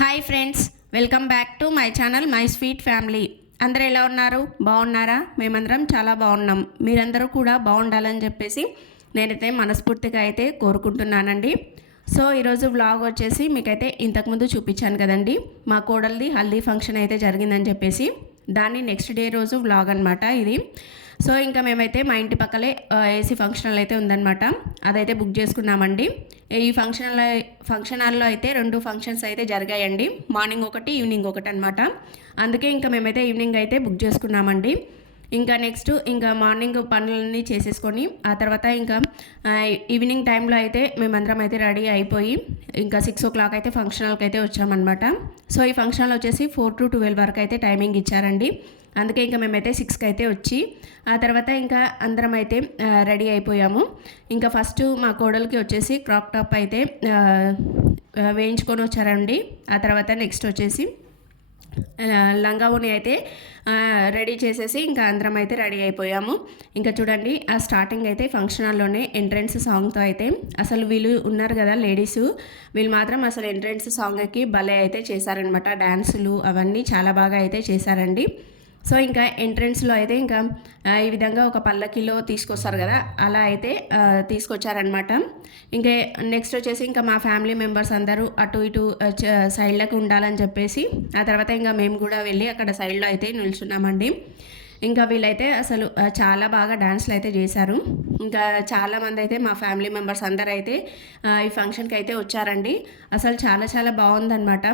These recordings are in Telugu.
Hi friends welcome back to my channel my sweet family అందరూ ఎలా ఉన్నారు? బాగున్నారా? మేమందరం చాలా బాగున్నాం. మీరందరూ కూడా బాగుండాలని చెప్పేసి నేనైతే మనస్ఫూర్తిగా అయితే కోరుకుంటున్నానండి. సో ఈరోజు వ్లాగ్ వచ్చేసి మీకైతే ఇంతకుముందు చూపించాను కదండి. మా కోడలిది హల్దీ ఫంక్షన్ అయితే జరిగిందని చెప్పేసి దాన్ని నెక్స్ట్ డే రోజు వ్లాగ్ అనమాట ఇది. సో ఇంకా మేమైతే మా ఇంటి పక్కలే ఏసీ ఫంక్షన్ హాల్ అయితే ఉందన్నమాట. అదైతే బుక్ చేసుకున్నామండి. ఈ ఫంక్షన్ హాల్ ఫంక్షన్ హాల్లో అయితే రెండు ఫంక్షన్స్ అయితే జరిగాయండి. మార్నింగ్ ఒకటి ఈవినింగ్ ఒకటి అనమాట అందుకే ఇంకా మేమైతే ఈవినింగ్ అయితే బుక్ చేసుకున్నామండి. ఇంకా నెక్స్ట్ ఇంకా మార్నింగ్ పనులన్నీ చేసేసుకొని ఆ తర్వాత ఇంకా ఈవినింగ్ టైంలో అయితే మేమందరం అయితే రెడీ అయిపోయి ఇంకా సిక్స్ ఓ క్లాక్ అయితే ఫంక్షన్ హాల్కి అయితే వచ్చామన్నమాట. సో ఈ ఫంక్షన్ హాల్ వచ్చేసి ఫోర్ టు ట్వెల్వ్ వరకు అయితే టైమింగ్ ఇచ్చారండి. అందుకే ఇంకా మేమైతే సిక్స్కి అయితే వచ్చి ఆ తర్వాత ఇంకా అందరం అయితే రెడీ అయిపోయాము. ఇంకా ఫస్ట్ మా కోడలికి వచ్చేసి క్రాప్ టాప్ అయితే వేయించుకొని వచ్చారండి. ఆ తర్వాత నెక్స్ట్ వచ్చేసి లంగావుని లంగా అయితే రెడీ చేసేసి ఇంకా అందరం అయితే రెడీ అయిపోయాము. ఇంకా చూడండి ఆ స్టార్టింగ్ అయితే ఫంక్షన్ హాల్లోనే ఎంట్రెన్స్ సాంగ్తో అయితే అసలు వీళ్ళు ఉన్నారు కదా లేడీస్ వీళ్ళు మాత్రం అసలు ఎంట్రెన్స్ సాంగ్కి భలే అయితే చేశారనమాట. డ్యాన్సులు అవన్నీ చాలా బాగా అయితే చేశారండి. సో ఇంకా ఎంట్రన్స్లో అయితే ఇంకా ఈ విధంగా ఒక పల్లకిలో తీసుకొస్తారు కదా అలా అయితే తీసుకొచ్చారనమాట ఇంకా నెక్స్ట్ వచ్చేసి ఇంకా మా ఫ్యామిలీ మెంబర్స్ అందరూ అటు ఇటు సైడ్లకు ఉండాలని చెప్పేసి ఆ తర్వాత ఇంకా మేము కూడా వెళ్ళి అక్కడ సైడ్లో అయితే నిల్చున్నామండి. ఇంకా వీళ్ళైతే అసలు చాలా బాగా డాన్స్లు అయితే చేశారు. ఇంకా చాలామంది అయితే మా ఫ్యామిలీ మెంబర్స్ అందరూ అయితే ఈ ఫంక్షన్కి అయితే వచ్చారండి. అసలు చాలా చాలా బాగుందనమాట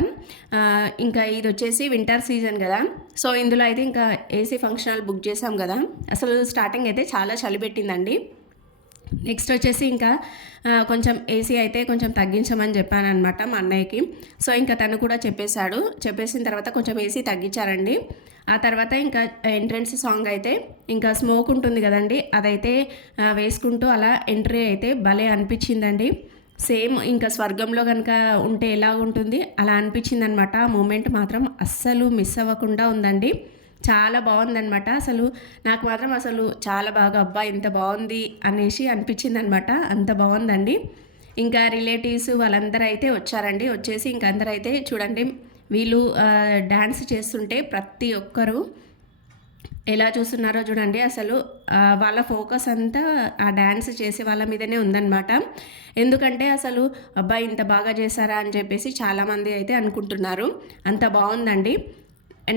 ఇంకా ఇది వచ్చేసి వింటర్ సీజన్ కదా. సో ఇందులో అయితే ఇంకా ఏసీ ఫంక్షన్ హాల్ బుక్ చేసాం కదా. అసలు స్టార్టింగ్ అయితే చాలా చలి పెట్టిందండి. నెక్స్ట్ వచ్చేసి ఇంకా కొంచెం ఏసీ అయితే కొంచెం తగ్గించమని చెప్పాను అనమాట మా అన్నయ్యకి. సో ఇంకా తను కూడా చెప్పేశాడు. చెప్పేసిన తర్వాత కొంచెం ఏసీ తగ్గించారండి. ఆ తర్వాత ఇంకా ఎంట్రన్స్ సాంగ్ అయితే ఇంకా స్మోక్ ఉంటుంది కదండి అదైతే వేసుకుంటూ అలా ఎంట్రీ అయితే భలే అనిపించిందండి. సేమ్ ఇంకా స్వర్గంలో కనుక ఉంటే ఎలా ఉంటుంది అలా అనిపించింది అనమాట ఆ మూమెంట్ మాత్రం అస్సలు మిస్ అవ్వకుండా ఉందండి. చాలా బాగుందనమాట అసలు నాకు మాత్రం అసలు చాలా బాగా అబ్బా ఇంత బాగుంది అనేసి అనిపించింది అనమాట అంత బాగుందండి. ఇంకా రిలేటివ్స్ వాళ్ళందరూ అయితే వచ్చారండి. వచ్చేసి ఇంక అందరూ అయితే చూడండి వీళ్ళు డ్యాన్స్ చేస్తుంటే ప్రతి ఒక్కరూ ఎలా చూస్తున్నారో చూడండి. అసలు వాళ్ళ ఫోకస్ అంతా ఆ డ్యాన్స్ చేసే వాళ్ళ మీదనే ఉందన్నమాట. ఎందుకంటే అసలు అబ్బాయి ఇంత బాగా చేశారా అని చెప్పేసి చాలామంది అయితే అనుకుంటున్నారు. అంత బాగుందండి.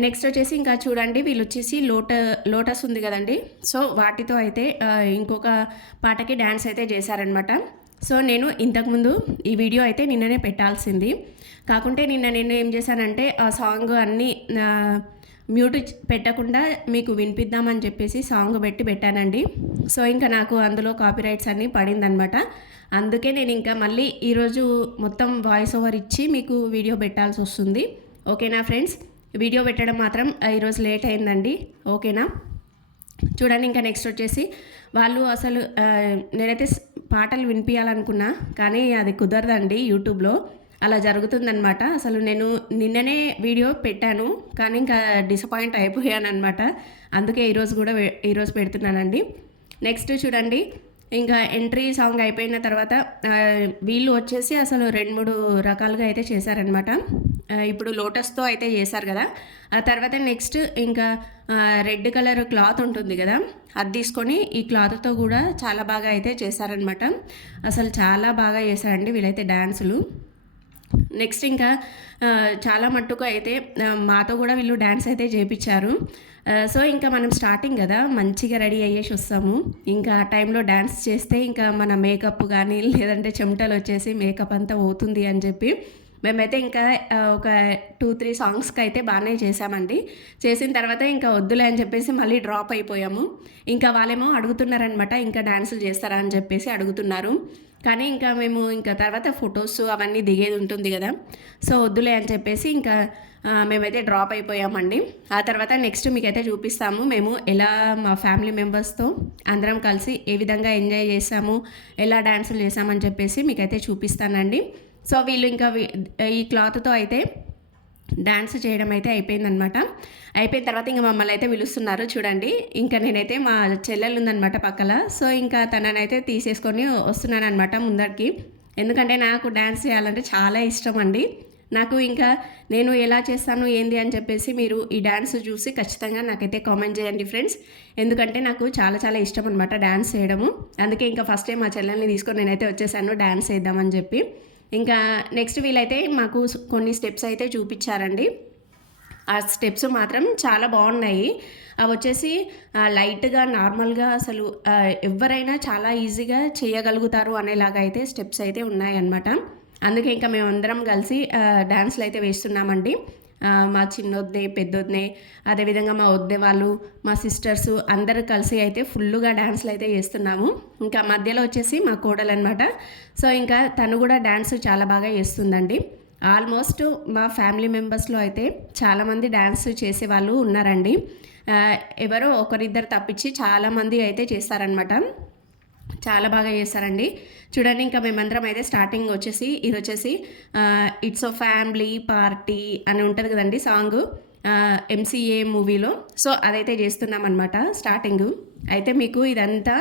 నెక్స్ట్ వచ్చేసి ఇంకా చూడండి వీళ్ళు వచ్చేసి లోట లోటస్ ఉంది కదండి. సో వాటితో అయితే ఇంకొక పాటకి డ్యాన్స్ అయితే చేశారనమాట సో నేను ఇంతకుముందు ఈ వీడియో అయితే నిన్ననే పెట్టాల్సింది. కాకుంటే నిన్న నేను ఏం చేశానంటే ఆ సాంగ్ అన్నీ మ్యూట్ పెట్టకుండా మీకు వినిపిద్దామని చెప్పేసి సాంగ్ పెట్టి పెట్టానండి. సో ఇంకా నాకు అందులో కాపీరైట్స్ అన్నీ పడిందనమాట అందుకే నేను ఇంకా మళ్ళీ ఈరోజు మొత్తం వాయిస్ ఓవర్ ఇచ్చి మీకు వీడియో పెట్టాల్సి వస్తుంది. ఓకేనా ఫ్రెండ్స్? వీడియో పెట్టడం మాత్రం ఈరోజు లేట్ అయిందండి. ఓకేనా? చూడండి ఇంకా నెక్స్ట్ వచ్చేసి వాళ్ళు అసలు నేనైతే పాటలు వినిపించాలనుకున్నా కానీ అది కుదరదండి యూట్యూబ్లో. అలా జరుగుతుందనమాట అసలు నేను నిన్ననే వీడియో పెట్టాను కానీ ఇంకా డిసప్పాయింట్ అయిపోయాను అనమాట అందుకే ఈరోజు కూడా ఈరోజు పెడుతున్నానండి. నెక్స్ట్ చూడండి ఇంకా ఎంట్రీ సాంగ్ అయిపోయిన తర్వాత వీళ్ళు వచ్చేసి అసలు రెండు మూడు రకాలుగా అయితే చేశారనమాట ఇప్పుడు లోటస్తో అయితే చేశారు కదా. ఆ తర్వాత నెక్స్ట్ ఇంకా రెడ్ కలర్ క్లాత్ ఉంటుంది కదా. అది తీసుకొని ఈ క్లాత్తో కూడా చాలా బాగా అయితే చేశారనమాట. అసలు చాలా బాగా చేశారండి వీళ్ళైతే డ్యాన్సులు నెక్స్ట్ ఇంకా చాలా మట్టుకు అయితే మాతో కూడా వీళ్ళు డ్యాన్స్ అయితే చేయించారు సో ఇంకా మనం స్టార్టింగ్ కదా మంచిగా రెడీ అయ్యేసి వస్తాము. ఇంకా ఆ టైంలో డ్యాన్స్ చేస్తే ఇంకా మన మేకప్ కానీ లేదంటే చెమటలు వచ్చేసి మేకప్ అంతా పోతుంది అని చెప్పి మేమైతే ఇంకా ఒక టూ త్రీ సాంగ్స్కి అయితే బాగానే చేసామండి చేసిన తర్వాత ఇంకా వద్దులే అని చెప్పేసి మళ్ళీ డ్రాప్ అయిపోయాము. ఇంకా వాళ్ళేమో అడుగుతున్నారనమాట ఇంకా డ్యాన్సులు చేస్తారా అని చెప్పేసి అడుగుతున్నారు. కానీ ఇంకా మేము ఇంకా తర్వాత ఫొటోస్ అవన్నీ దిగేది ఉంటుంది కదా. సో వద్దులే అని చెప్పేసి ఇంకా మేమైతే డ్రాప్ అయిపోయామండి. ఆ తర్వాత నెక్స్ట్ మీకైతే చూపిస్తాము. మేము ఎలా మా ఫ్యామిలీ మెంబర్స్తో అందరం కలిసి ఏ విధంగా ఎంజాయ్ చేసాము ఎలా డ్యాన్సులు చేసామని చెప్పేసి మీకైతే చూపిస్తానండి. సో వీళ్ళు ఇంకా ఈ క్లాత్తో అయితే డ్యాన్స్ చేయడం అయితే అయిపోయిందనమాట అయిపోయిన తర్వాత ఇంకా మమ్మల్ని అయితే పిలుస్తున్నారు చూడండి. ఇంకా నేనైతే మా చెల్లెలు ఉందనమాట పక్కల. సో ఇంకా తననైతే తీసేసుకొని వస్తున్నాను అనమాట ముందరికి. ఎందుకంటే నాకు డ్యాన్స్ చేయాలంటే చాలా ఇష్టం అండి. నాకు ఇంకా నేను ఎలా చేస్తాను ఏంది అని చెప్పేసి మీరు ఈ డ్యాన్స్ చూసి ఖచ్చితంగా నాకైతే కామెంట్ చేయండి ఫ్రెండ్స్. ఎందుకంటే నాకు చాలా చాలా ఇష్టం అనమాట డ్యాన్స్ చేయడము. అందుకే ఇంకా ఫస్ట్ టైం మా చెల్లెల్ని తీసుకొని నేనైతే వచ్చేసాను డ్యాన్స్ వేద్దామని చెప్పి. ఇంకా నెక్స్ట్ వీళ్ళైతే మాకు కొన్ని స్టెప్స్ అయితే చూపించారండి. ఆ స్టెప్స్ మాత్రం చాలా బాగున్నాయి. అవి వచ్చేసి లైట్గా నార్మల్గా అసలు ఎవరైనా చాలా ఈజీగా చేయగలుగుతారు అనేలాగా అయితే స్టెప్స్ అయితే ఉన్నాయన్నమాట. అందుకే ఇంకా మేమందరం కలిసి డ్యాన్స్లు అయితే వేస్తున్నామండి. మా చిన్నొద్దే పెద్దొద్దే అదేవిధంగా మా వద్దే వాళ్ళు మా సిస్టర్స్ అందరూ కలిసి అయితే ఫుల్గా డ్యాన్స్లు అయితే చేస్తున్నాము. ఇంకా మధ్యలో వచ్చేసి మా కోడలు అనమాట సో ఇంకా తను కూడా డ్యాన్స్ చాలా బాగా చేస్తుందండి. ఆల్మోస్ట్ మా ఫ్యామిలీ మెంబర్స్లో అయితే చాలామంది డ్యాన్స్ చేసే వాళ్ళు ఉన్నారండి. ఎవరో ఒకరిద్దరు తప్పించి చాలామంది అయితే చేస్తారనమాట చాలా బాగా చేశారండి. చూడండి ఇంకా మేమందరం అయితే స్టార్టింగ్ వచ్చేసి ఇది వచ్చేసి ఇట్స్ ఓ ఫ్యామిలీ పార్టీ అని ఉంటుంది కదండి సాంగ్. ఎంసీఏ మూవీలో. సో అదైతే చేస్తున్నాం అనమాట స్టార్టింగ్. అయితే మీకు ఇదంతా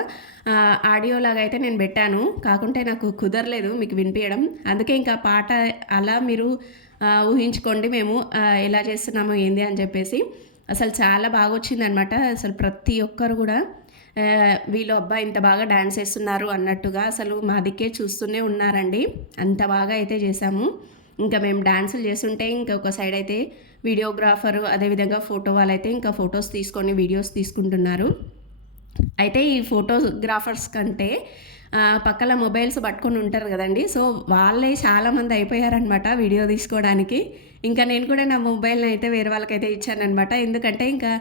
ఆడియో లాగా అయితే నేను పెట్టాను. కాకుంటే నాకు కుదరలేదు మీకు వినిపించడం. అందుకే ఇంకా పాట అలా మీరు ఊహించుకోండి మేము ఎలా చేస్తున్నాము ఏంది అని చెప్పేసి. అసలు చాలా బాగా వచ్చిందనమాట అసలు ప్రతి ఒక్కరు కూడా వీళ్ళు అబ్బాయి ఇంత బాగా డ్యాన్స్ వేస్తున్నారు అన్నట్టుగా అసలు మా దిక్కే చూస్తూనే ఉన్నారండి. అంత బాగా అయితే చేశాము. ఇంకా మేము డ్యాన్సులు చేస్తుంటే ఇంకా ఒక సైడ్ అయితే వీడియోగ్రాఫరు అదేవిధంగా ఫోటో వాళ్ళైతే ఇంకా ఫొటోస్ తీసుకొని వీడియోస్ తీసుకుంటున్నారు. అయితే ఈ ఫోటోగ్రాఫర్స్ కంటే పక్కల మొబైల్స్ పట్టుకొని ఉంటారు కదండి. సో వాళ్ళే చాలామంది అయిపోయారనమాట వీడియో తీసుకోవడానికి. ఇంకా నేను కూడా నా మొబైల్ని అయితే వేరే వాళ్ళకైతే ఇచ్చానమాట ఎందుకంటే ఇంకా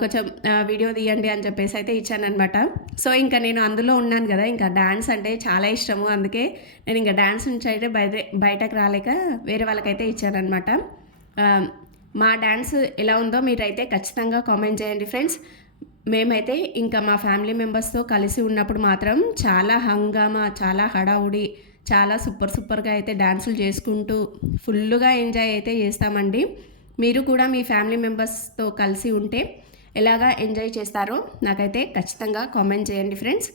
కొంచెం వీడియో తీయండి అని చెప్పేసి అయితే ఇచ్చానమాట సో ఇంకా నేను అందులో ఉన్నాను కదా. ఇంకా డ్యాన్స్ అంటే చాలా ఇష్టము. అందుకే నేను ఇంకా డ్యాన్స్ నుంచి అయితే బయట బయటకు రాలేక వేరే వాళ్ళకైతే ఇచ్చానమాట మా డ్యాన్స్ ఎలా ఉందో మీరైతే ఖచ్చితంగా కామెంట్ చేయండి ఫ్రెండ్స్. మేమైతే ఇంకా మా ఫ్యామిలీ మెంబర్స్తో కలిసి ఉన్నప్పుడు మాత్రం చాలా హంగామా చాలా హడావుడి చాలా సూపర్ సూపర్గా అయితే డ్యాన్సులు చేసుకుంటూ ఫుల్గా ఎంజాయ్ అయితే చేస్తామండి. మీరు కూడా మీ ఫ్యామిలీ మెంబర్స్తో కలిసి ఉంటే ఎలాగా ఎంజాయ్ చేస్తారో నాకైతే ఖచ్చితంగా కామెంట్ చేయండి ఫ్రెండ్స్.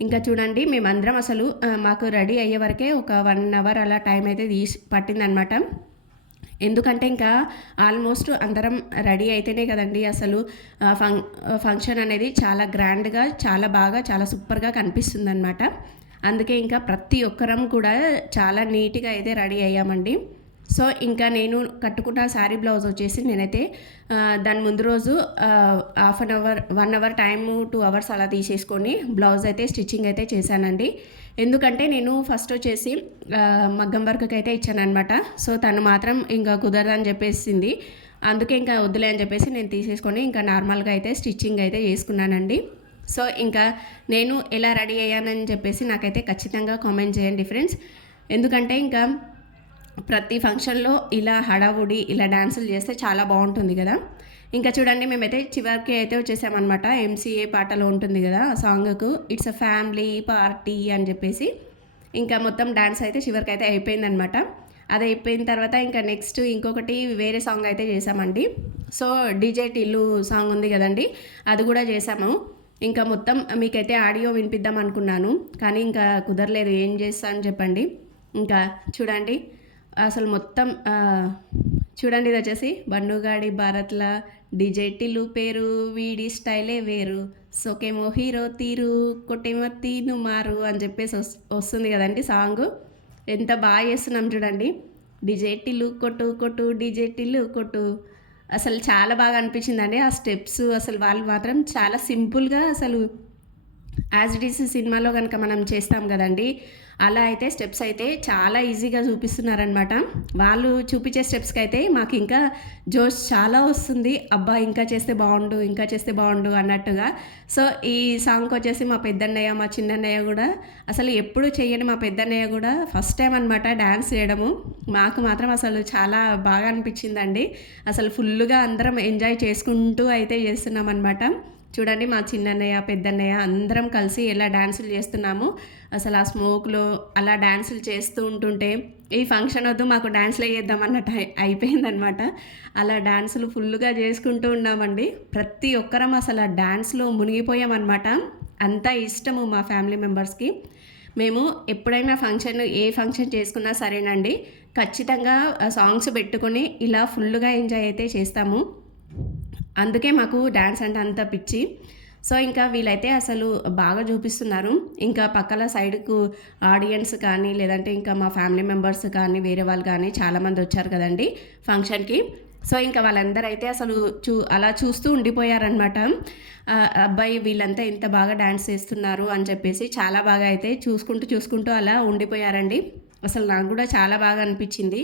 ఇంకా చూడండి మేమందరం అసలు మాకు రెడీ అయ్యే వరకే ఒక వన్ అవర్ అలా టైం అయితే తీసి పట్టిందనమాట ఎందుకంటే ఇంకా ఆల్మోస్ట్ అందరం రెడీ అయితేనే కదండి అసలు ఫం ఫంక్షన్ అనేది చాలా గ్రాండ్గా చాలా బాగా చాలా సూపర్గా కనిపిస్తుంది అనమాట అందుకే ఇంకా ప్రతి ఒక్కరం కూడా చాలా నీట్గా అయితే రెడీ అయ్యామండి. సో ఇంకా నేను కట్టుకున్న శారీ బ్లౌజ్ వచ్చేసి నేనైతే దాని ముందు రోజు half an hour one hour time two hours అలా తీసేసుకొని బ్లౌజ్ అయితే స్టిచ్చింగ్ అయితే చేశానండి. ఎందుకంటే నేను ఫస్ట్ వచ్చేసి మగ్గం వర్క్కి అయితే ఇచ్చానమాట సో తను మాత్రం ఇంకా కుదరదని చెప్పేసింది. అందుకే ఇంకా వద్దులే అని చెప్పేసి నేను తీసేసుకొని ఇంకా నార్మల్గా అయితే స్టిచ్చింగ్ అయితే చేసుకున్నానండి. సో ఇంకా నేను ఎలా రెడీ అయ్యానని చెప్పేసి నాకైతే ఖచ్చితంగా కామెంట్ చేయండి ఫ్రెండ్స్. ఎందుకంటే ఇంకా ప్రతి ఫంక్షన్లో ఇలా హడావుడి ఇలా డ్యాన్సులు చేస్తే చాలా బాగుంటుంది కదా. ఇంకా చూడండి మేమైతే చివరికి అయితే వచ్చేసామన్నమాట. ఎంసీఏ పాటలో ఉంటుంది కదా ఆ సాంగ్కు. ఇట్స్ అ ఫ్యామిలీ పార్టీ అని చెప్పేసి. ఇంకా మొత్తం డ్యాన్స్ అయితే చివరికి అయితే అయిపోయిందనమాట అది అయిపోయిన తర్వాత ఇంకా నెక్స్ట్ ఇంకొకటి వేరే సాంగ్ అయితే చేసామండి. సో డీజే టిల్లు సాంగ్ ఉంది కదండి అది కూడా చేసాము. ఇంకా మొత్తం మీకైతే ఆడియో వినిపిద్దాం అనుకున్నాను కానీ ఇంకా కుదరలేదు ఏం చేస్తాను చెప్పండి. ఇంకా చూడండి అసలు మొత్తం చూడండి ఇది వచ్చేసి బండుగాడి భారత్ల డిజే పేరు వీడి స్టైలే వేరు. సోకేమో హీరో తీరు కొట్టేమో తీను మారు అని చెప్పేసి వస్- వస్తుంది కదండి సాంగ్. ఎంత బాగా చేస్తున్నాం చూడండి. డిజే కొట్టు కొట్టు డిజే కొట్టు. అసలు చాలా బాగా అనిపించిందండి ఆ స్టెప్స్. అసలు వాళ్ళు మాత్రం చాలా సింపుల్గా అసలు యాజ్ ఇట్ ఈస్ సినిమాలో కనుక మనం చేస్తాం కదండి. అలా అయితే స్టెప్స్ అయితే చాలా ఈజీగా చూపిస్తున్నారనమాట వాళ్ళు చూపించే స్టెప్స్కి అయితే మాకు ఇంకా జోష్ చాలా వస్తుంది. అబ్బా ఇంకా చేస్తే బాగుండు ఇంకా చేస్తే బాగుండు అన్నట్టుగా. సో ఈ సాంగ్కి వచ్చేసి మా పెద్దన్నయ్య మా చిన్నన్నయ్య కూడా అసలు ఎప్పుడు చేయని మా పెద్దన్నయ్య కూడా ఫస్ట్ టైం అనమాట డ్యాన్స్ చేయడము. మాకు మాత్రం అసలు చాలా బాగా అనిపించిందండి. అసలు ఫుల్గా అందరం ఎంజాయ్ చేసుకుంటూ అయితే చేస్తున్నాం అనమాట చూడండి మా చిన్నన్నయ్య పెద్దన్నయ్య అందరం కలిసి ఎలా డ్యాన్సులు చేస్తున్నాము. అసలు ఆ స్మోక్లో అలా డ్యాన్సులు చేస్తూ ఉంటుంటే ఈ ఫంక్షన్ వద్దు మాకు డ్యాన్స్లు వేద్దాం అన్నట్టు అయిపోయిందనమాట అలా డ్యాన్సులు ఫుల్గా చేసుకుంటూ ఉన్నామండి. ప్రతి ఒక్కరం అసలు ఆ డ్యాన్స్లో మునిగిపోయామన్నమాట. అంతా ఇష్టము మా ఫ్యామిలీ మెంబర్స్కి మేము ఎప్పుడైనా ఫంక్షన్ ఏ ఫంక్షన్ చేసుకున్నా సరేనండి ఖచ్చితంగా సాంగ్స్ పెట్టుకొని ఇలా ఫుల్గా ఎంజాయ్ అయితే చేస్తాము. అందుకే మాకు డ్యాన్స్ అంటే అంత పిచ్చి. సో ఇంకా వీళ్ళైతే అసలు బాగా చూపిస్తున్నారు. ఇంకా పక్కల సైడ్కు ఆడియన్స్ కానీ లేదంటే ఇంకా మా ఫ్యామిలీ మెంబర్స్ కానీ వేరే వాళ్ళు కానీ చాలామంది వచ్చారు కదండి ఫంక్షన్కి. సో ఇంకా వాళ్ళందరూ అయితే అసలు చూ అలా చూస్తూ ఉండిపోయారనమాట అబ్బాయి వీళ్ళంతా ఇంత బాగా డ్యాన్స్ చేస్తున్నారు అని చెప్పేసి చాలా బాగా అయితే చూసుకుంటూ చూసుకుంటూ అలా ఉండిపోయారండి. అసలు నాకు కూడా చాలా బాగా అనిపించింది.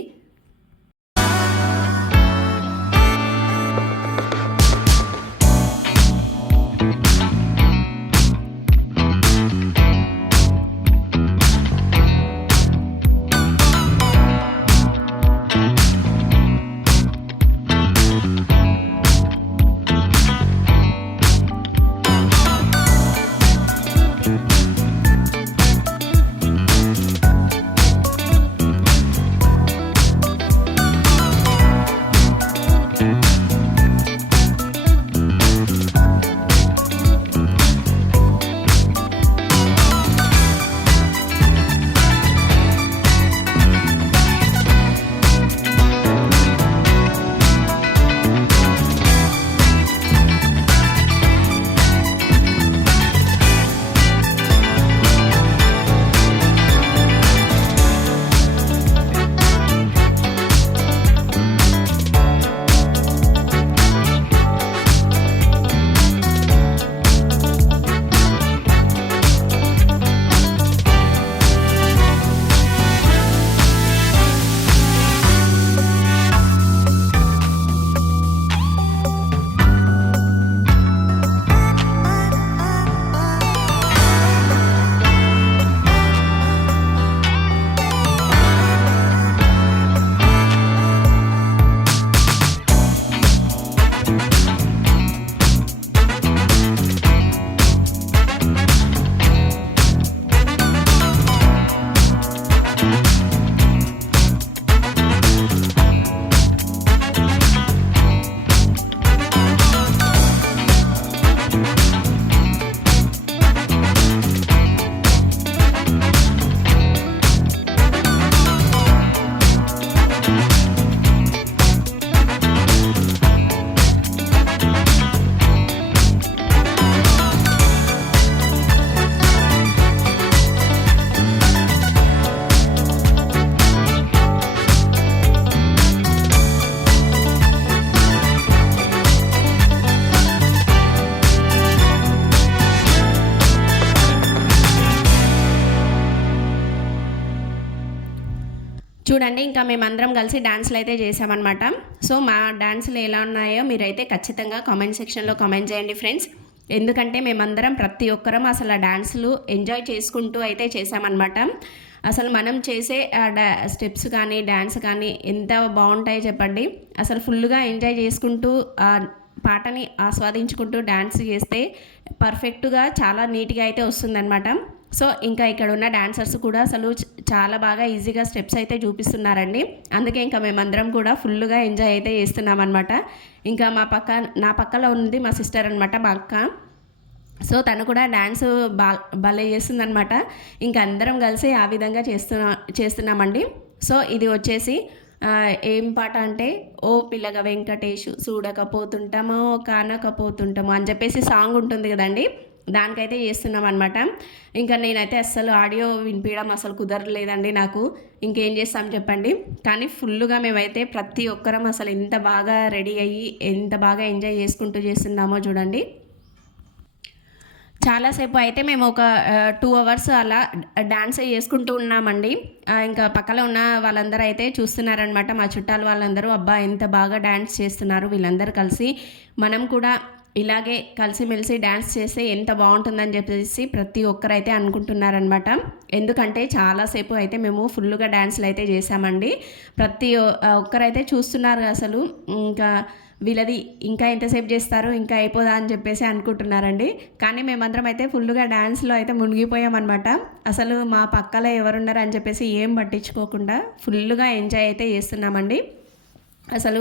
చూడండి ఇంకా మేమందరం కలిసి డాన్స్లు అయితే చేసామన్నమాట సో మా డాన్సులు ఎలా ఉన్నాయో మీరైతే ఖచ్చితంగా కామెంట్ సెక్షన్లో కామెంట్ చేయండి ఫ్రెండ్స్. ఎందుకంటే మేమందరం ప్రతి ఒక్కరం అసలు ఆ డాన్సులు ఎంజాయ్ చేసుకుంటూ అయితే చేసామన్నమాట అసలు మనం చేసే ఆ డా స్టెప్స్ కానీ డ్యాన్స్ కానీ ఎంత బాగుంటాయో చెప్పండి. అసలు ఫుల్గా ఎంజాయ్ చేసుకుంటూ ఆ పాటని ఆస్వాదించుకుంటూ డ్యాన్స్ చేస్తే పర్ఫెక్ట్గా చాలా నీట్గా అయితే వస్తుందన్నమాట. సో ఇంకా ఇక్కడ ఉన్న డాన్సర్స్ కూడా అసలు చాలా బాగా ఈజీగా స్టెప్స్ అయితే చూపిస్తున్నారండి. అందుకే ఇంకా మేమందరం కూడా ఫుల్గా ఎంజాయ్ అయితే చేస్తున్నాం అనమాట ఇంకా మా పక్క నా పక్కలో ఉంది మా సిస్టర్ అనమాట మా అక్క. సో తను కూడా డ్యాన్స్ బా భలే చేస్తుందనమాట ఇంకా అందరం కలిసి ఆ విధంగా చేస్తున్నా చేస్తున్నామండి. సో ఇది వచ్చేసి ఏం పాట అంటే ఓ పిల్లగ వెంకటేషు చూడకపోతుంటామో కానకపోతుంటామో అని చెప్పేసి సాంగ్ ఉంటుంది కదండి. దానికైతే చేస్తున్నాం అనమాట ఇంకా నేనైతే అస్సలు ఆడియో వినిపించడం అసలు కుదరలేదండి నాకు. ఇంకేం చేస్తాం చెప్పండి. కానీ ఫుల్గా మేమైతే ప్రతి ఒక్కరం అసలు ఎంత బాగా రెడీ అయ్యి ఎంత బాగా ఎంజాయ్ చేసుకుంటూ చేస్తున్నామో చూడండి. చాలాసేపు అయితే మేము ఒక టూ అవర్స్ అలా డ్యాన్స్ చేసుకుంటూ ఉన్నామండి. ఇంకా పక్కన ఉన్న వాళ్ళందరూ అయితే చూస్తున్నారనమాట మా చుట్టాలు వాళ్ళందరూ అబ్బా ఎంత బాగా డ్యాన్స్ చేస్తున్నారు వీళ్ళందరూ కలిసి. మనం కూడా ఇలాగే కలిసిమెలిసి డ్యాన్స్ చేస్తే ఎంత బాగుంటుందని చెప్పేసి ప్రతి ఒక్కరు అయితే అనుకుంటున్నారనమాట. ఎందుకంటే చాలాసేపు అయితే మేము ఫుల్గా డ్యాన్స్లు అయితే చేసామండి ప్రతి ఒక్కరైతే చూస్తున్నారు అసలు. ఇంకా వీళ్ళది ఇంకా ఎంతసేపు చేస్తారు ఇంకా అయిపోదా అని చెప్పేసి అనుకుంటున్నారండి. కానీ మేమందరం అయితే ఫుల్గా డ్యాన్స్లో అయితే మునిగిపోయామన్నమాట అసలు మా పక్కలో ఎవరున్నారు అని చెప్పేసి ఏం పట్టించుకోకుండా ఫుల్గా ఎంజాయ్ అయితే చేస్తున్నామండి. అసలు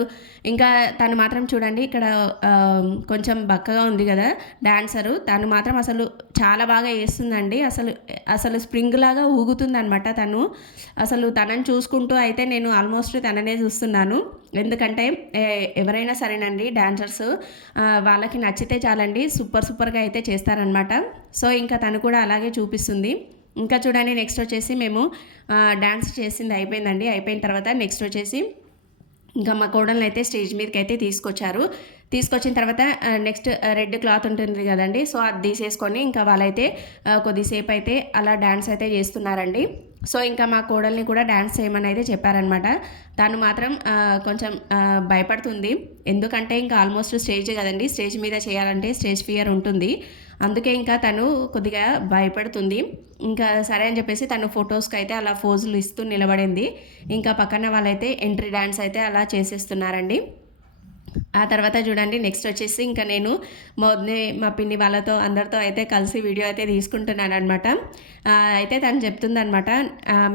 ఇంకా తను మాత్రం చూడండి ఇక్కడ కొంచెం బక్కగా ఉంది కదా డాన్సరు. తను మాత్రం అసలు చాలా బాగా వేస్తుందండి అసలు అసలు స్ప్రింగ్ లాగా ఊగుతుందనమాట తను. అసలు తనని చూసుకుంటూ అయితే నేను ఆల్మోస్ట్ తననే చూస్తున్నాను. ఎందుకంటే ఎవరైనా సరేనండి డాన్సర్స్ వాళ్ళకి నచ్చితే చాలండి. సూపర్ సూపర్గా అయితే చేస్తారనమాట సో ఇంకా తను కూడా అలాగే చూపిస్తుంది. ఇంకా చూడండి నెక్స్ట్ వచ్చేసి మేము డాన్స్ చేసింది అయిపోయిందండి. అయిపోయిన తర్వాత నెక్స్ట్ వచ్చేసి ఇంకా మా కోడల్ని అయితే స్టేజ్ మీదకి అయితే తీసుకొచ్చారు. తీసుకొచ్చిన తర్వాత నెక్స్ట్ రెడ్ క్లాత్ ఉంటుంది కదండి సో అది తీసేసుకొని ఇంకా వాళ్ళైతే కొద్దిసేపు అయితే అలా డ్యాన్స్ అయితే చేస్తున్నారండి. సో ఇంకా మా కోడల్ని కూడా డ్యాన్స్ చేయమని అయితే చెప్పారనమాట. తను మాత్రం కొంచెం భయపడుతుంది. ఎందుకంటే ఇంకా ఆల్మోస్ట్ స్టేజ్ కదండి స్టేజ్ మీద చేయాలంటే స్టేజ్ ఫియర్ ఉంటుంది. అందుకే ఇంకా తను కొద్దిగా భయపడుతుంది. ఇంకా సరే అని చెప్పేసి తను ఫొటోస్కి అయితే అలా ఫోజులు ఇస్తూ నిలబడింది. ఇంకా పక్కన వాళ్ళైతే ఎంట్రీ డ్యాన్స్ అయితే అలా చేసేస్తున్నారండి. ఆ తర్వాత చూడండి నెక్స్ట్ వచ్చేసి ఇంకా నేను మా మా పిన్ని వాళ్ళతో అందరితో అయితే కలిసి వీడియో అయితే తీసుకుంటున్నాను అనమాట అయితే తను చెప్తుందనమాట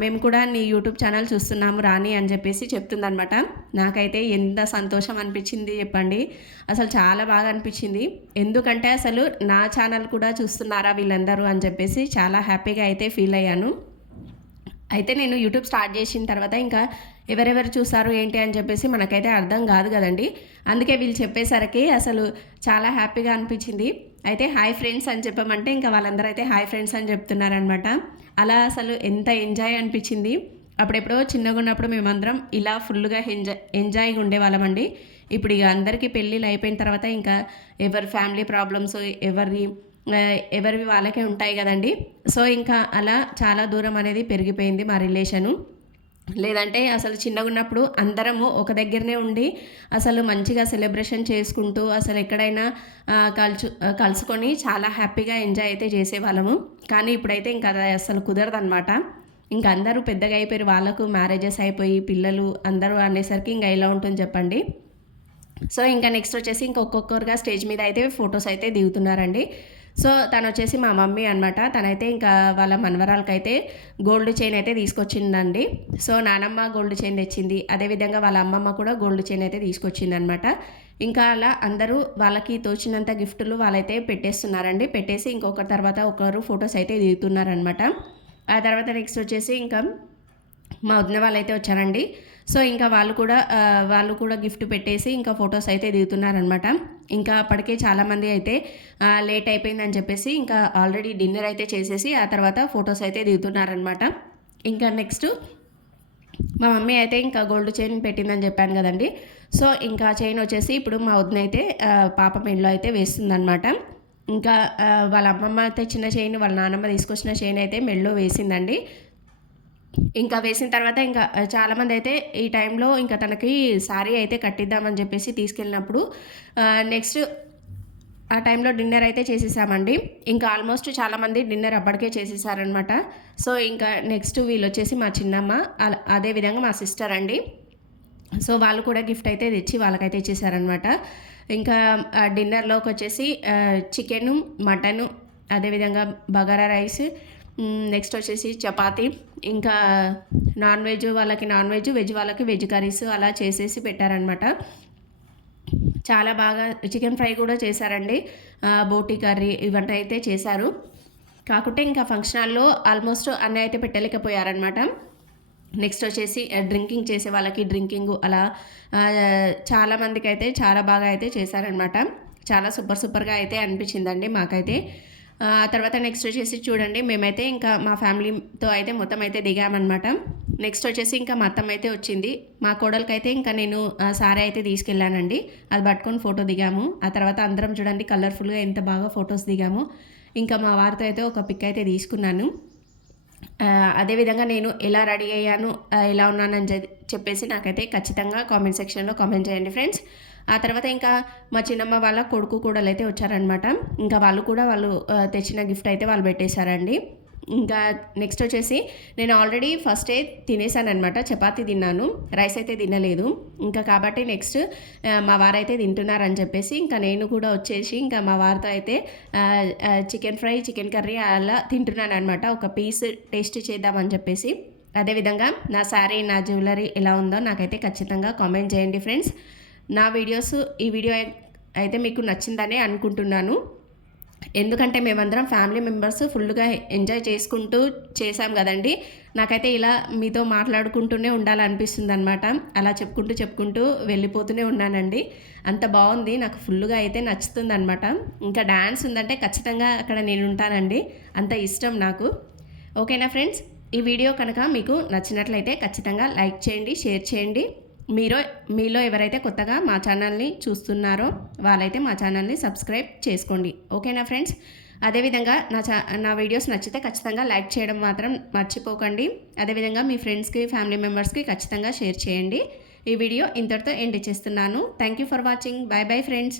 మేము కూడా నీ యూట్యూబ్ ఛానల్ చూస్తున్నాము రాని అని చెప్పేసి చెప్తుందనమాట నాకైతే ఎంత సంతోషం అనిపించింది చెప్పండి. అసలు చాలా బాగా అనిపించింది. ఎందుకంటే అసలు నా ఛానల్ కూడా చూస్తున్నారా వీళ్ళందరూ అని చెప్పేసి చాలా హ్యాపీగా అయితే ఫీల్ అయ్యాను. అయితే నేను యూట్యూబ్ స్టార్ట్ చేసిన తర్వాత ఇంకా ఎవరెవరు చూసారు ఏంటి అని చెప్పేసి మనకైతే అర్థం కాదు కదండి. అందుకే వీళ్ళు చెప్పేసరికి అసలు చాలా హ్యాపీగా అనిపించింది. అయితే హాయ్ ఫ్రెండ్స్ అని చెప్పమంటే ఇంకా వాళ్ళందరూ అయితే హాయ్ ఫ్రెండ్స్ అని చెప్తున్నారనమాట అలా అసలు ఎంత ఎంజాయ్ అనిపించింది. అప్పుడెప్పుడో చిన్నగా ఉన్నప్పుడు మేమందరం ఇలా ఫుల్గా ఎంజాయ్ ఎంజాయ్గా ఉండేవాళ్ళమండి. ఇప్పుడు ఇక అందరికీ పెళ్ళిళ్ళు అయిపోయిన తర్వాత ఇంకా ఎవరి ఫ్యామిలీ ప్రాబ్లమ్స్ ఎవరి ఎవరివి వాళ్ళకే ఉంటాయి కదండి. సో ఇంకా అలా చాలా దూరం అనేది పెరిగిపోయింది మా రిలేషను. లేదంటే అసలు చిన్నగా ఉన్నప్పుడు అందరము ఒక దగ్గరనే ఉండి అసలు మంచిగా సెలబ్రేషన్ చేసుకుంటూ అసలు ఎక్కడైనా కలుచు కలుసుకొని చాలా హ్యాపీగా ఎంజాయ్ అయితే చేసేవాళ్ళము. కానీ ఇప్పుడైతే ఇంకా అది అసలు కుదరదనమాట ఇంకా అందరూ పెద్దగా అయిపోయారు. వాళ్ళకు మ్యారేజెస్ అయిపోయి పిల్లలు అందరూ అనేసరికి ఇంకా ఎలా ఉంటుంది చెప్పండి. సో ఇంకా నెక్స్ట్ వచ్చేసి ఇంకొక్కొక్కరుగా స్టేజ్ మీద అయితే ఫొటోస్ అయితే దిగుతున్నారండి. సో తను వచ్చేసి మా మమ్మీ అనమాట తనైతే ఇంకా వాళ్ళ మనవరాలకైతే గోల్డ్ చైన్ అయితే తీసుకొచ్చిందండి. సో నానమ్మ గోల్డ్ చైన్ తెచ్చింది. అదేవిధంగా వాళ్ళ అమ్మమ్మ కూడా గోల్డ్ చైన్ అయితే తీసుకొచ్చిందనమాట ఇంకా అలా అందరూ వాళ్ళకి తోచినంత గిఫ్టులు వాళ్ళైతే పెట్టేస్తున్నారండి. పెట్టేసి ఇంకొకరి తర్వాత ఒకరు ఫొటోస్ అయితే దిగుతున్నారనమాట ఆ తర్వాత నెక్స్ట్ వచ్చేసి ఇంకా మా వదిన వాళ్ళైతే వచ్చారండి. సో ఇంకా వాళ్ళు కూడా వాళ్ళు కూడా గిఫ్ట్ పెట్టేసి ఇంకా ఫొటోస్ అయితే దిగుతున్నారనమాట ఇంకా అప్పటికే చాలామంది అయితే లేట్ అయిపోయిందని చెప్పేసి ఇంకా ఆల్రెడీ డిన్నర్ అయితే చేసేసి ఆ తర్వాత ఫొటోస్ అయితే దిగుతున్నారనమాట ఇంకా నెక్స్ట్ మా మమ్మీ అయితే ఇంకా గోల్డ్ చైన్ పెట్టిందని చెప్పాను కదండి. సో ఇంకా చైన్ వచ్చేసి ఇప్పుడు మా వదిన అయితే పాప మెడలో అయితే వేస్తుందనమాట ఇంకా వాళ్ళ అమ్మమ్మ తెచ్చిన చైన్ వాళ్ళ నాన్నమ్మ తీసుకొచ్చిన చైన్ అయితే మెడలో వేసిందండి. ఇంకా వేసిన తర్వాత ఇంకా చాలామంది అయితే ఈ టైంలో ఇంకా తనకి శారీ అయితే కట్టిద్దామని చెప్పేసి తీసుకెళ్ళినప్పుడు నెక్స్ట్ ఆ టైంలో డిన్నర్ అయితే చేసేసామండి. ఇంకా ఆల్మోస్ట్ చాలామంది డిన్నర్ అప్పటికే చేసేసారనమాట సో ఇంకా నెక్స్ట్ వీళ్ళు వచ్చేసి మా చిన్నమ్మ అదే అదేవిధంగా మా సిస్టర్ అండి. సో వాళ్ళు కూడా గిఫ్ట్ అయితే తెచ్చి వాళ్ళకైతే ఇచ్చేసారనమాట ఇంకా డిన్నర్లోకి వచ్చేసి చికెను మటను అదేవిధంగా బగారా రైస్ నెక్స్ట్ వచ్చేసి చపాతి. ఇంకా నాన్ వెజ్ వాళ్ళకి నాన్ వెజ్ వెజ్ వాళ్ళకి వెజ్ కర్రీస్ అలా చేసేసి పెట్టారనమాట చాలా బాగా చికెన్ ఫ్రై కూడా చేశారండి. బోటి బోటీ కర్రీ ఇవన్నీ అయితే చేశారు. కాకుంటే ఇంకా ఫంక్షన్ హాల్లో ఆల్మోస్ట్ అన్నీ అయితే పెట్టలేకపోయారనమాట నెక్స్ట్ వచ్చేసి డ్రింకింగ్ చేసే వాళ్ళకి డ్రింకింగ్ అలా చాలామందికి చాలా మందికి అయితే చాలా బాగా అయితే చేశారనమాట చాలా సూపర్ సూపర్గా అయితే అనిపించిందండి మాకైతే. ఆ తర్వాత నెక్స్ట్ వచ్చేసి చూడండి మేమైతే ఇంకా మా ఫ్యామిలీతో అయితే మొత్తం అయితే దిగామన్నమాట. నెక్స్ట్ వచ్చేసి ఇంకా మా అత్తమ్మ అయితే వచ్చింది. మా కోడలకైతే అయితే ఇంకా నేను సారీ అయితే తీసుకెళ్ళానండి. అది పట్టుకొని ఫోటో దిగాము. ఆ తర్వాత అందరం చూడండి కలర్ఫుల్గా ఎంత బాగా ఫొటోస్ దిగాము. ఇంకా మా వారితో అయితే ఒక పిక్ అయితే తీసుకున్నాను. అదేవిధంగా నేను ఎలా రెడీ అయ్యాను ఎలా ఉన్నానని చెప్పేసి నాకైతే ఖచ్చితంగా కామెంట్ సెక్షన్లో కామెంట్ చేయండి ఫ్రెండ్స్. ఆ తర్వాత ఇంకా మా చిన్నమ్మ వాళ్ళ కొడుకు కూడా అయితే వచ్చారనమాట ఇంకా వాళ్ళు కూడా వాళ్ళు తెచ్చిన గిఫ్ట్ అయితే వాళ్ళు పెట్టేశారండి. ఇంకా నెక్స్ట్ వచ్చేసి నేను ఆల్రెడీ ఫస్ట్ డే తినేసాను అనమాట చపాతీ తిన్నాను. రైస్ అయితే తినలేదు. ఇంకా కాబట్టి నెక్స్ట్ మా వారైతే తింటున్నారని చెప్పేసి ఇంకా నేను కూడా వచ్చేసి ఇంకా మా వారితో అయితే చికెన్ ఫ్రై చికెన్ కర్రీ అలా తింటున్నాను అనమాట ఒక పీస్ టేస్ట్ చేద్దామని చెప్పేసి. అదేవిధంగా నా శారీ నా జ్యువెలరీ ఎలా ఉందో నాకైతే ఖచ్చితంగా కామెంట్ చేయండి ఫ్రెండ్స్. నా వీడియోస్ ఈ వీడియో అయితే మీకు నచ్చిందనే అనుకుంటున్నాను. ఎందుకంటే మేమందరం ఫ్యామిలీ మెంబర్స్ ఫుల్గా ఎంజాయ్ చేసుకుంటూ చేసాం కదండి. నాకైతే ఇలా మీతో మాట్లాడుకుంటూనే ఉండాలనిపిస్తుంది అనమాట అలా చెప్పుకుంటూ చెప్పుకుంటూ వెళ్ళిపోతూనే ఉన్నానండి. అంత బాగుంది నాకు ఫుల్గా అయితే నచ్చుతుంది అనమాట ఇంకా డ్యాన్స్ ఉందంటే ఖచ్చితంగా అక్కడ నేను ఉంటానండి అంత ఇష్టం నాకు. ఓకేనా ఫ్రెండ్స్? ఈ వీడియో కనుక మీకు నచ్చినట్లయితే ఖచ్చితంగా లైక్ చేయండి షేర్ చేయండి. మీరు మీలో ఎవరైతే కొత్తగా మా ఛానల్ని చూస్తున్నారో వాళ్ళైతే మా ఛానల్ని సబ్స్క్రైబ్ చేసుకోండి. ఓకేనా ఫ్రెండ్స్? అదేవిధంగా నా చా నా వీడియోస్ నచ్చితే ఖచ్చితంగా లైక్ చేయడం మాత్రం మర్చిపోకండి. అదేవిధంగా మీ ఫ్రెండ్స్కి ఫ్యామిలీ మెంబర్స్కి ఖచ్చితంగా షేర్ చేయండి. ఈ వీడియో ఇంతటితో ఎండ్ చేస్తున్నాను. Thank you for watching. Bye bye friends.